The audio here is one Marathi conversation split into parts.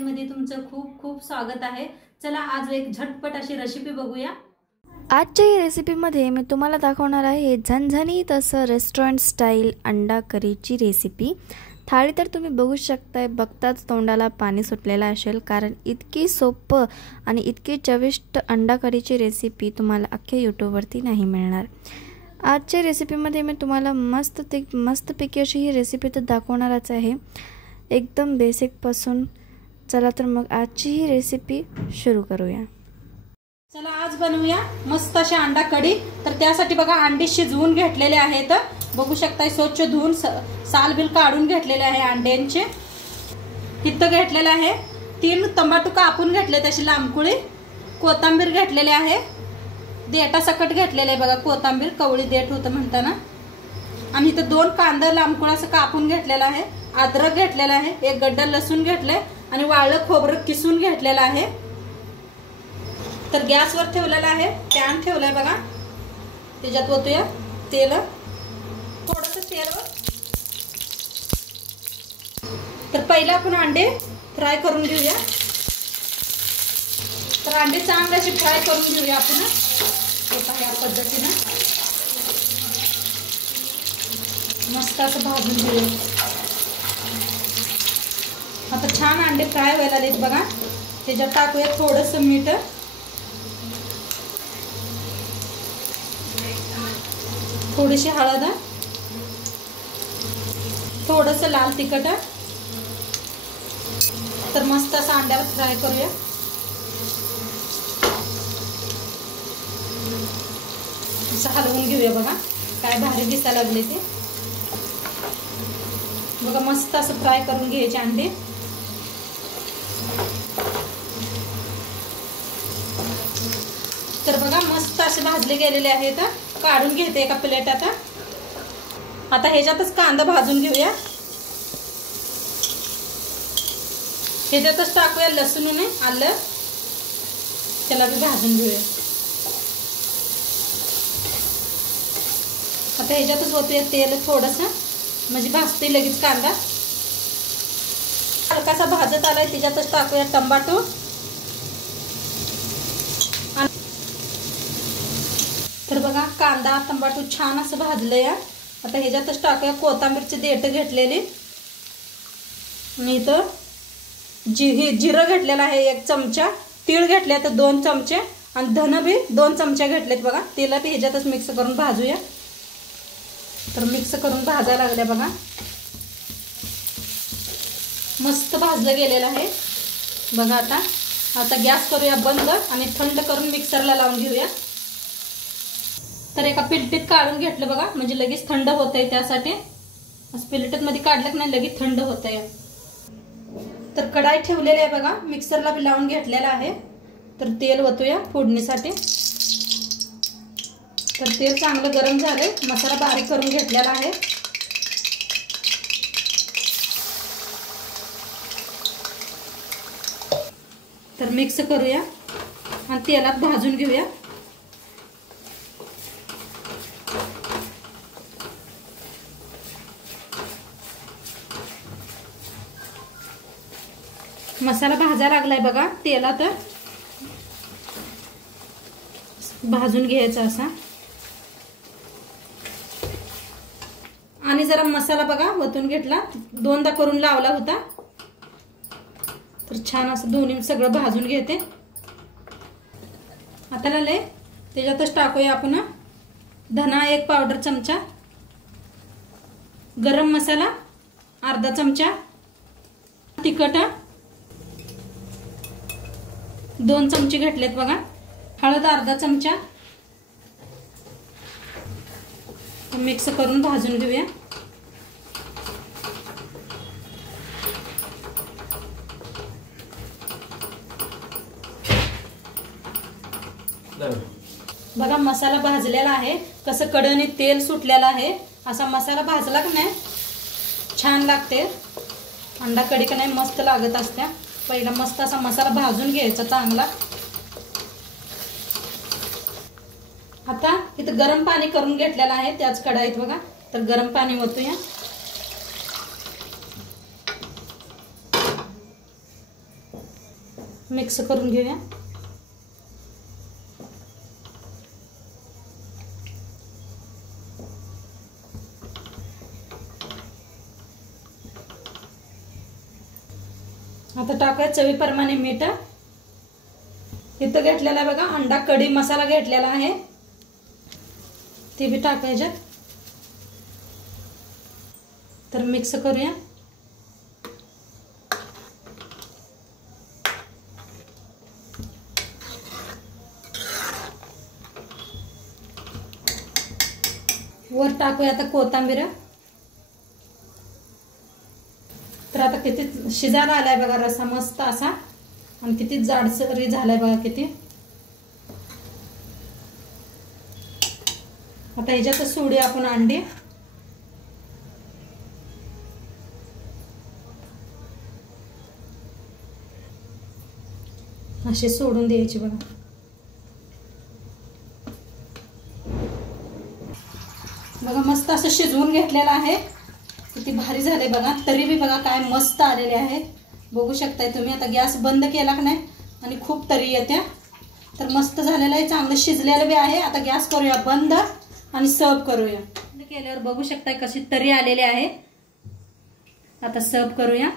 मध्ये तुमचं खूप खूप स्वागत आहे। चला आज एक झटपट अशी रेसिपी बघूया। आजच्या या रेसिपीमध्ये मी तुम्हाला दाखवणार आहे झणझणीत असं रेस्टॉरंट स्टाईल अंडा करीची रेसिपी। थाळी तर तुम्ही बघू शकताय, बघताच तोंडाला पाणी सुटलेलं असेल, कारण इतकी सोपं आणि इतकी चविष्ट अंडा करीची रेसिपी तुम्हाला अख्ख्या यूट्यूबवरती नाही मिळणार। आजच्या रेसिपीमध्ये मी तुम्हाला मस्तपैकी अशी ही रेसिपी तर दाखवणारच आहे, एकदम बेसिकपासून। चला तर मग आजची ही रेसिपी सुरू करूया। चला आज बनवूया मस्त अशी अंडा कढी। तर त्यासाठी बघा अंडे शिजवून घेतलेले आहेत, बघू शकताय, स्वच्छ धुवून साल बिल काढून घेतलेले आहे अंड्यांचे। इथं घेतलेले आहे 3 टमाटो कापून घेतले, तशी लांबकुळी कोथिंबीर घेतलेले आहे, देठा सकट घेतलेले बघा, कोथिंबीर कवळी देठ होतं म्हणताना। आणि इथं 2 कांदा लांबकुळा असं कापून घेतलेला आहे, अद्रक घेतलेला आहे, 1 गड्डा लसूण घेतले आणि वाळलं खोबरं किसून घेतलेलं आहे। तर गॅसवर ठेवलेला आहे, पॅन ठेवलाय बघा, त्याच्यात ओतूया तेल, थोडंसं तेल। तर पहिला आपण अंडे फ्राय करून घेऊया। तर अंडे चांगले असे फ्राय करून घेऊया आपण या पद्धतीने, मस्त असं भाजून घेऊया। आता छान अंडे फ्राय व्हायला लागलेत बघा, त्याच्यात टाकूया थोडंसं मीठ, थोडीशी हळद, थोडंसं लाल तिखट। तर मस्त असं अंड्यावर फ्राय करूया। असं हलवून घेऊया बघा, काय भारी दिसायला लागले ते बघा, मस्त असं फ्राय करून घ्यायचे अंडे। तर बघा मस्त असे भाजले गेलेले आहेत, काढून घेते एका प्लेटात। आता ह्याच्यातच कांदा भाजून घेऊया, ह्याच्यातच टाकूया लसूण आणि आलं, त्याला बी भाजून घेऊया। आता ह्याच्यातच ओतूया तेल थोडंसं, म्हणजे भाजते लगेच कांदा। हलकासा भाजत आलाय, त्याच्यातच टाकूया टमाटो, तर बघा कांदा टमाटो छान असं भाजलंय। आता ह्याच्यातच टाकूया कोथिंबीरची देठ घेतलेली, आणि इथं जिरं घेतलेलं आहे 1 चमचा, तीळ घेतले तर 2 चमचे, आणि धन बी 2 चमचे घेतलेत बघा। तेला बी ह्याच्यातच मिक्स करून भाजूया। तर मिक्स करून भाजायला लागले बघा, मस्त भाजलं गेलेलं आहे बघा। आता गॅस करूया बंद आणि थंड करून मिक्सरला लावून घेऊया। तर एका पिलटीत काढून घेतलं बघा, म्हणजे लगेच थंड होतंय, त्यासाठी असं पिलटीत मध्ये काढलं की नाही लगेच थंड होतंय। तर कढाई ठेवलेली आहे बघा, मिक्सरला बी लावून घेतलेला आहे। तर तेल ओतूया फोडणीसाठी। तर तेल चांगलं गरम झालंय, मसाला बारीक करून घेतलेला आहे। तर मिक्स करूया आणि तेलात भाजून घेऊया। मसाला भाजायला लागलाय बघा तेलात, भाजून घ्यायचा असा। आणि जरा मसाला बघा वतून घेतला, 2दा करून लावला होता। तर छान असं दोन्ही सगळं भाजून घेते। आता त्याच्यातच टाकूया आपण धना 1 पावडर चमचा, गरम मसाला अर्धा चमचा, तिखट 2 चमचे घेतलेत बघा, हळद अर्धा चमचा, मिक्स करून भाजून घेऊया। बघा मसाला भाजलेला आहे, कसं कढईने तेल सुटलेला आहे। असा मसाला भाजला की नाही छान लागते अंडा कढी, का नाही मस्त लागत असते। पहिला मस्त असा मसाला भाजून घ्यायचा चांगला। आता इथं गरम पाणी करून घेतलेलं आहे त्याच कढईत बघा, तर गरम पाणी ओतूया। मिक्स करून घेऊया. आता टाकूया चवीप्रमाणे मीठ. इथं घेतलेला बघा अंडा कढी मसाला घेतलेला आहे, ते बी टाकायचे. तर मिक्स करूया. वर टाकूया आता कोथिंबीर. तर आता किती शिजायला आलाय बघा रसा मस्त असा, आणि किती जाडसरी झालाय बघा किती. आता ह्याच्यात सोडूया आपण अंडी. असे सोडून द्यायची बघा. बघा मस्त असं शिजवून घेतलेलं आहे. किती भारी झाले बघा. तरी बी बघा काय मस्त आलेले आहे, बघू शकताय तुम्ही. आता गॅस बंद केला की नाही आणि खूप तरी येते. तर मस्त झालेलं आहे, चांगलं शिजलेलं बी आहे. आता गॅस करूया बंद आणि सर्व करूया. बंद केल्यावर बघू शकताय कशी तरी आलेली आहे. आता सर्व करूया.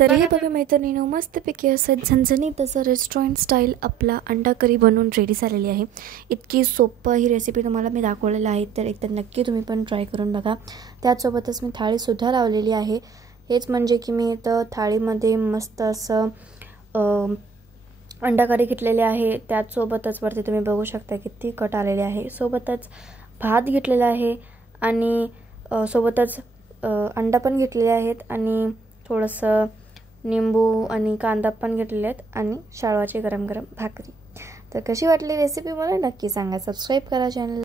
तरीही बघा मैत्रिणींनो, मस्तपैकी असं झणझणीत असं रेस्टॉरंट स्टाईल आपला अंडा करी बनवून रेडी झालेली आहे. इतकी सोपं ही रेसिपी तुम्हाला मी दाखवलेली आहे, तर एकतर नक्की तुम्ही पण ट्राय करून बघा. त्याचसोबतच मी थाळीसुद्धा लावलेली आहे. हेच म्हणजे की मी इथं थाळीमध्ये मस्त असं अंडा करी घेतलेले आहे. त्याचसोबतच वरती तुम्ही बघू शकता किती कट आलेले आहे. सोबतच भात घेतलेला आहे आणि सोबतच अंडा पण घेतलेले आहेत आणि थोडंसं निंबू आणि कांदा पण घेतलेले आहेत आणि शाळवाची गरम गरम भाकरी. तर कशी वाटली रेसिपी मला नक्की सांगा. सबस्क्राईब करा चॅनल.